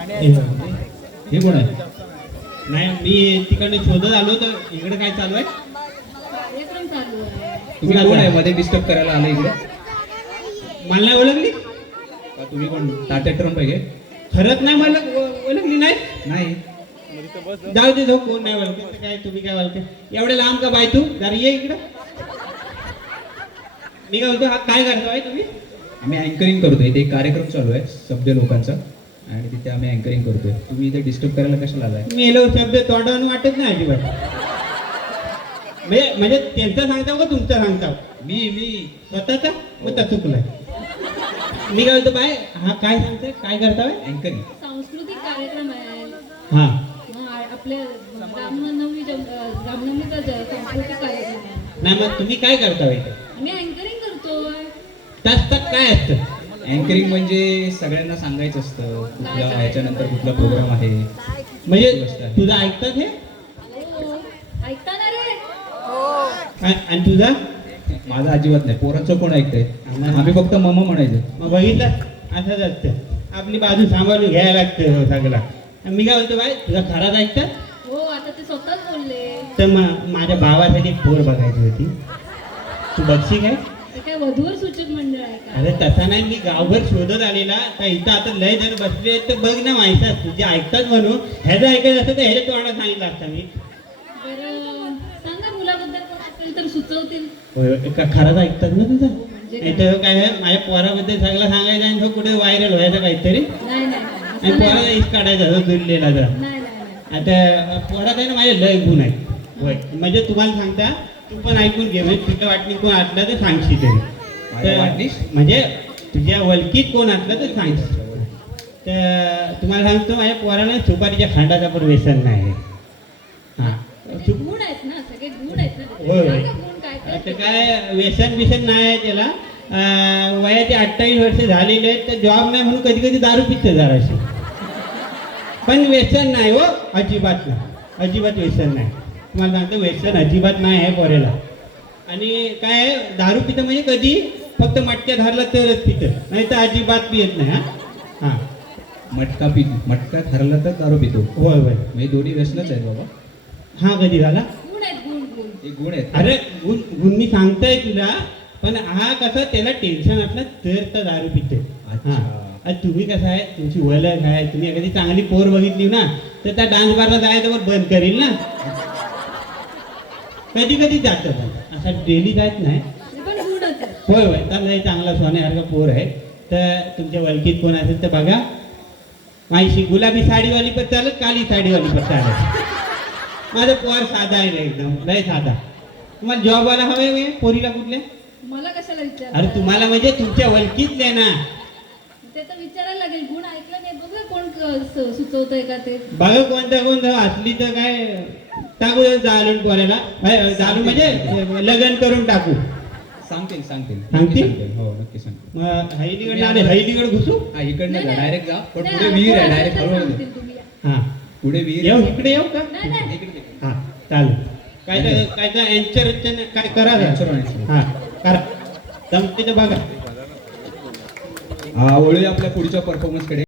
हे कोण आहे? नाही मी तिकडे शोधत आलो तर इकडे काय चालू आहे? कार्यक्रम चालू आहे. तुम्ही कोण आहे मध्ये डिस्टर्ब करायला आले इकडे? मला नाही ओळखली? का तुम्ही कोण तात्या ट्रम्प आहे का? खरंच नाही मला ओळखली नाही. नाही. जाऊ दे जाऊ, कोण नाही ओळखत काय, तुम्ही काय ओळखते? एवढे लांब का बाय तू? जरा ये इकडं. मी काय बोलतो, हा काय करतोय तुम्ही? आम्ही अँकरिंग करतोय. इथे एक कार्यक्रम चालू आहे सभ्य लोकांचा आणि तिथे आम्ही अँकरिंग करतोय. तुम्ही इथे डिस्टर्ब करायला कशाला आलाय? मी हे शब्द तोंडावरून वाटत नाही अजिबात. म्हणजे त्यांचं सांगताव का तुमचं सांगताव? मी स्वतःचा मग तर चुकलंय. मी काय बोलतो बाय, हा काय सांगतोय, काय करताय? अँकरिंग. सांस्कृतिक कार्यक्रम आहे. हा आपले रामनवमीचा सांस्कृतिक कार्यक्रम आहे. नाही मग तुम्ही काय करताय इथे? आम्ही अँकरिंग करतोय. त्यात काय असतं? अँकरिंग म्हणजे सगळ्यांना सांगायचं असतं कुठला ह्याच्यानंतर कुठला प्रोग्राम आहे. म्हणजे तुझं ऐकतात हे? हो. ऐकता ना रे? आणि तुझा? माझा अजिबात नाही. पोरांचं कोण ऐकतंय? आम्ही फक्त मम म्हणायचं. मग बघितलं, असंच असतं. आपली बाजू सांभाळून घ्यायला लागतं सगळं. आणि मी काय बोलतो बाय, तुझा खराच ऐकतात? हो, आता ते स्वतःच बोलले. तर मग माझ्या भावासाठी पोर बघायची होती. तू बघशी काय? ते काय वधूवर सूचक मंडळ आहे का? अरे तसा नाही, मी गावभर शोधत आलेला तर इथं आता लय जण बसले आहेत, तर बघ ना माहिती तुझे ऐकतात म्हणून. ह्याचं ऐकायचं असतं तर ह्याच्या तोंडात सांगितलं असतं मी. बरं सांगा, मुलाबद्दल कोण असेल तर सुचवतील. खरंच ऐकतात ना तुझं? म्हणजे नाही तर काय आहे, माझ्या पोराबद्दल सगळं सांगायचं आणि तो कुठे व्हायरल व्हायचं काहीतरी. नाही नाही आणि पोराला इस काढायचा तो दुरलेला जर. नाही. आता पोरात आहे ना माझे लय गुण आहेत. होय, म्हणजे तुम्हाला सांगता, तू पण ऐकून घे. म्हणजे तुझ्या वाटणी कोण असलं तर सांगशी तरी. माझ्या वाटणीस? म्हणजे तुझ्या वलकीत कोण असलं तर सांगशी. तर तुम्हाला सांगतो, माझ्या पोराला सुपारीच्या खांडाचा पण व्यसन नाही. हां, गुण आहेत ना, सगळे गुण आहेत ना. होय. सांगा गुण काय काय. आता काय व्यसन बिसन नाही आहे त्याला. वयाचे 28 वर्ष झालेले आहेत, तर जॉब नाही म्हणून कधी कधी दारू पितं जराशी. पण व्यसन नाही हो, अजिबात नाही. अजिबात व्यसन नाही. तुम्हाला सांगतो, व्यसन अजिबात नाही आहे पोरेला. आणि काय दारू पितं म्हणजे कधी फक्त मटक्या धरला तरच पितं, नाही तर अजिबात पित नाही. हां हां, मटका ठरला तर दारू पितो. होय होय. म्हणजे दोन्ही व्यसनच आहेत बाबा. हा कधी झाला? गुण आहेत, गुण गुण. हे गुण आहेत. अरे गुण मी सांगतोय तुला, पण हा कसं त्याला टेन्शन असलं तर दारू पिते. अच्छा. आणि तुम्ही कसं आहे, तुमची ओळख आहे, तुम्ही एखादी चांगली पोर बघितली ना तर त्या डान्स बारला जायचं बंद करील ना. कधी कधी जातं, पण असा डेली जात नाही. हे पण गुणच आहे. होय होय, तर चांगला सोन्यासारखा पोर आहे. तर तुमच्या ओळखीत कोण असेल तर बघा. माझी गुलाबी साडीवाली पण चालत, काली साडीवाली पण चालत. माझं पोर साधा आहे एकदम, लय साधा. तुम्हाला जॉबवाला हवे पोरीला कुठल्या? मला कशाला विचार? अरे तुम्हाला म्हणजे तुमच्या ओळखीतले ना. ते तर विचारायला लागेल. गुण ऐकलं नाही, बघ कोण सुचवतंय का ते. बघा कोणतं असली तर काय टाकू जालून पोराला. जालून म्हणजे लग्न करून टाकू. सांगतील. सांगतील? हो, नक्की सांगतील. मग हैलीकडनं आले, हैलीकडे घुसू. हा, इकडनं नाही, जा, नाही. डायरेक्ट जा. पण नाही, पुढे विहीर आहे, नाही, डायरेक्ट नाही, हळूहळू सांगतील जा. तुम्ही. हा, पुढे विहीर येऊ आहे. इकडे येऊ का? नाही नाही. इकडे. हा चालेल. काय यांच्या काय करा. Answer. हा करा, जमते तर बघा. वळूया आपल्या पुढच्या परफॉर्मन्सकडे.